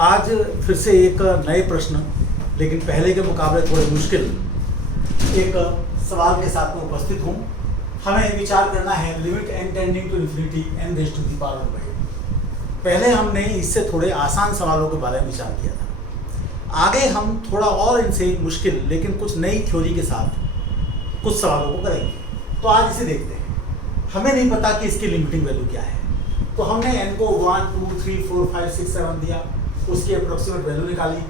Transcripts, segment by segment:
आज फिर से एक नए प्रश्न, लेकिन पहले के मुकाबले थोड़े मुश्किल एक सवाल के साथ में उपस्थित हूँ। हमें विचार करना है limit n tending to infinity n raise to the power n। पहले हमने इससे थोड़े आसान सवालों के बारे में विचार किया था। आगे हम थोड़ा और इनसे मुश्किल लेकिन कुछ नई थ्योरी के साथ कुछ सवालों को करेंगे। तो आज इसे देखते हैं। हमें नहीं पता कि इसकी लिमिटिंग वैल्यू क्या है, तो हमने n को 1 2 3 4 5 6 7 दिया, उसकी अप्रोक्सीमेट वैल्यू निकाली।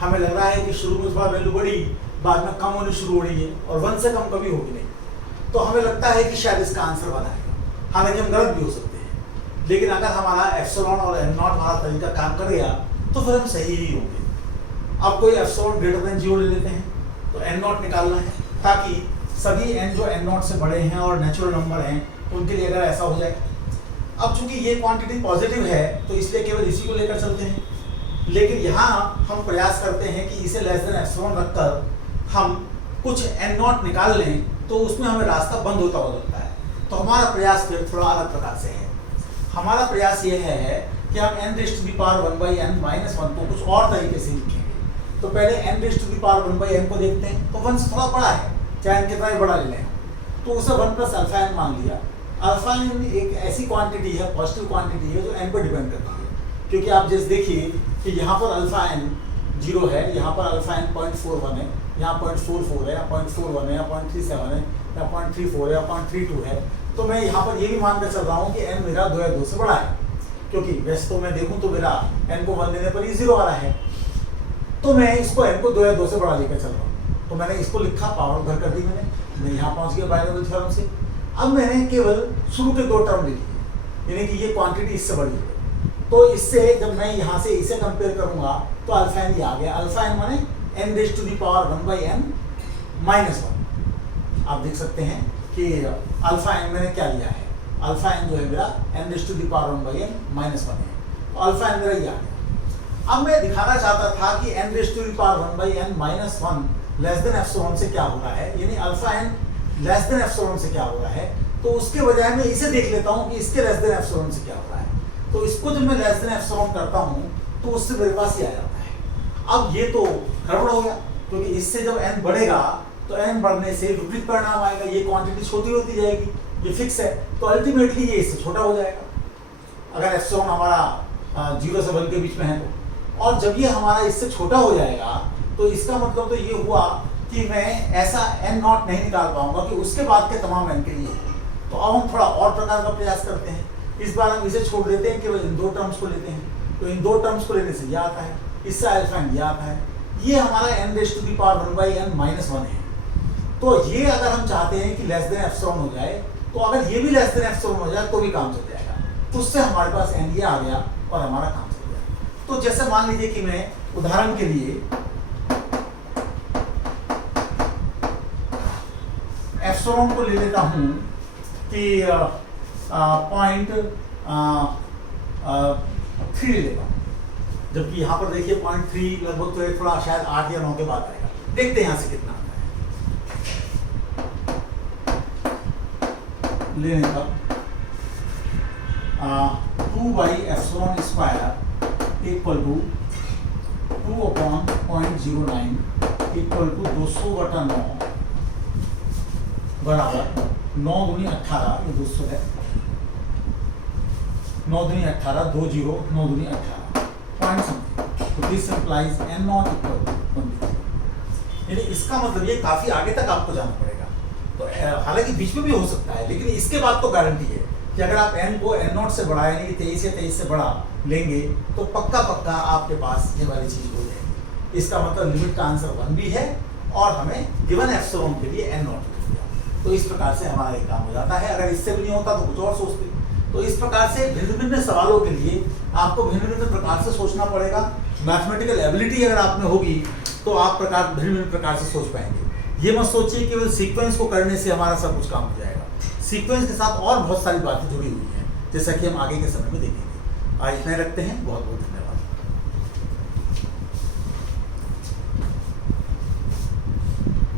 हमें लग रहा है कि शुरू में थोड़ा वैल्यू बढ़ी, बाद में कम होनी शुरू हो रही है और 1 से कम कभी होगी नहीं। तो हमें लगता है कि शायद इसका आंसर 1 आएगा। हालांकि हम गलत भी हो सकते हैं, लेकिन अगर हमारा एप्सिलॉन और n नॉट वाला तरीका काम कर गया तो फिर हम सही ही होंगे। अब कोई एप्सिलॉन ग्रेटर देन 0 ले लेते हैं, तो n नॉट निकालना है ताकि सभी n जो n नॉट से बड़े हैं और नेचुरल नंबर हैं उनके लिए अगर ऐसा हो जाए। अब चूंकि ये क्वांटिटी पॉजिटिव है तो इसलिए केवल इसी को लेकर चलते हैं, लेकिन यहाँ हम प्रयास करते हैं कि इसे लेस देन एप्सिलॉन रखकर हम कुछ n नॉट निकाल लें, तो उसमें हमें रास्ता बंद होता हुआ लगता है। तो हमारा प्रयास फिर थोड़ा अलग प्रकार से है। हमारा प्रयास ये है कि हम n raise to the power 1/n - 1 को कुछ और तरीके से लिखेंगे। तो पहले n raise to the power 1/n को देखते हैं। तो 1 से थोड़ा बड़ा है, चाहे n कितना ही बड़ा ले लें, तो उसे 1 + अल्फा n मान लिया। अल्फा n एक ऐसी क्वांटिटी है, पॉजिटिव क्वांटिटी है जो n पर डिपेंड करती है, क्योंकि आप जैसे देखिए कि यहाँ पर अल्फा n 0 है, यहाँ पर अल्फा n 0.41 है, यहाँ 0.44 है, या 0.41 है, या 0.37 है, या 0.34 है, या 0.32 है। तो मैं यहाँ पर ये भी मान कर चल रहा हूँ कि n मेरा 2 या 2 से बड़ा है, क्योंकि वैसे तो मैं देखूँ तो मेरा n को 1 देने पर ही 0 आ रहा है। तो मैं इसको n को 2 या 2 से बड़ा लेकर चल रहा हूँ। तो मैंने इसको लिखा, पावर भर कर दी मैं यहाँ पहुँच गया बायनोमियल थ्योरम से। अब मैंने केवल शुरू के 2 टर्म लिखी, यानी कि ये क्वांटिटी इससे बड़ी है। तो इससे जब मैं यहाँ से इसे कंपेयर करूँगा तो अल्फा n ये आ गया। अल्फा n माने n raise to the power 1/n - 1। आप देख सकते हैं कि अल्फा n मैंने क्या लिया है, अल्फा n जो है मेरा n raise to the power 1/n - 1 है। तो अल्फा n मेरा ये आ गया। अब मैं दिखाना चाहता था कि n raise to the power 1/n - 1 less than epsilon से क्या हो रहा है, यानी alpha n less than epsilon से क्या हो रहा है। तो उसके बजाय मैं इसे देख लेता हूँ कि इसके लेस देन एप्सिलॉन से क्या हो रहा है। तो इसको जब मैं लेस देन एप्सिलॉन करता हूँ तो उससे मेरे पास ये आ जाता है। अब ये तो गड़बड़ हो गया, क्योंकि इससे जब n बढ़ेगा तो n बढ़ने से विपरीत परिणाम आएगा। ये क्वांटिटी छोटी होती जाएगी, ये फिक्स है, तो अल्टीमेटली ये इससे छोटा हो जाएगा अगर एप्सिलॉन हमारा 0 से 1 के बीच में है तो। और जब ये हमारा इससे छोटा हो जाएगा तो इसका मतलब तो ये हुआ कि मैं ऐसा n नॉट नहीं निकाल पाऊंगा कि उसके बाद के तमाम n के लिए हो। तो अब हम थोड़ा और प्रकार का प्रयास करते हैं। इस बार हम इसे छोड़ देते हैं, केवल इन 2 टर्म्स को लेते हैं। तो इन 2 टर्म्स को लेने से यह आता है, इससे अल्फा n ये आता है। ये हमारा n raise to the power 1/n - 1 है। तो ये अगर हम चाहते हैं कि लेस देन एप्सिलॉन हो जाए, तो अगर ये भी लेस देन एप्सिलॉन हो जाए तो भी काम चल जाएगा। उससे हमारे पास n ये आ गया और हमारा काम चल गया। तो जैसे मान लीजिए कि मैं उदाहरण के लिए एप्सिलॉन को ले लेता हूँ कि 0.3 ले लेता हूँ, जबकि यहाँ पर देखिए 0.3 लगभग तो है, थोड़ा शायद 8 या 9 के बाद आएगा। देखते हैं यहाँ से कितना आता है। लेने का 2/ε² = 2/0.09 = 200/9 बराबर 9 दूनी 18, ये 200 है, 9 दूनी 18, 2 0 9 दूनी 18 पॉइंट समथिंग। तो this implies n not equal to 1। यानी इसका मतलब ये काफी आगे तक आपको जाना पड़ेगा। तो हालांकि बीच में भी हो सकता है, लेकिन इसके बाद तो गारंटी है कि अगर आप n को n नॉट से बड़ा यानी कि 23 या 23 से बड़ा लेंगे तो पक्का पक्का आपके पास ये वाली चीज हो जाएगी। इसका मतलब लिमिट का आंसर 1 भी है और हमें गिवन एप्सिलॉन के लिए n नॉट। तो इस प्रकार से हमारा एक काम हो जाता है। अगर इससे भी नहीं होता तो कुछ और सोचते। तो इस प्रकार से भिन्न भिन्न सवालों के लिए आपको भिन्न भिन्न प्रकार से सोचना पड़ेगा। मैथमेटिकल एबिलिटी अगर आप में होगी तो आप भिन्न भिन्न प्रकार से सोच पाएंगे। ये मत सोचिए केवल सीक्वेंस को करने से हमारा सब कुछ काम हो जाएगा। सीक्वेंस के साथ और बहुत सारी बातें जुड़ी हुई हैं, जैसा कि हम आगे के समय में देखेंगे। आज इतना रखते हैं। बहुत बहुत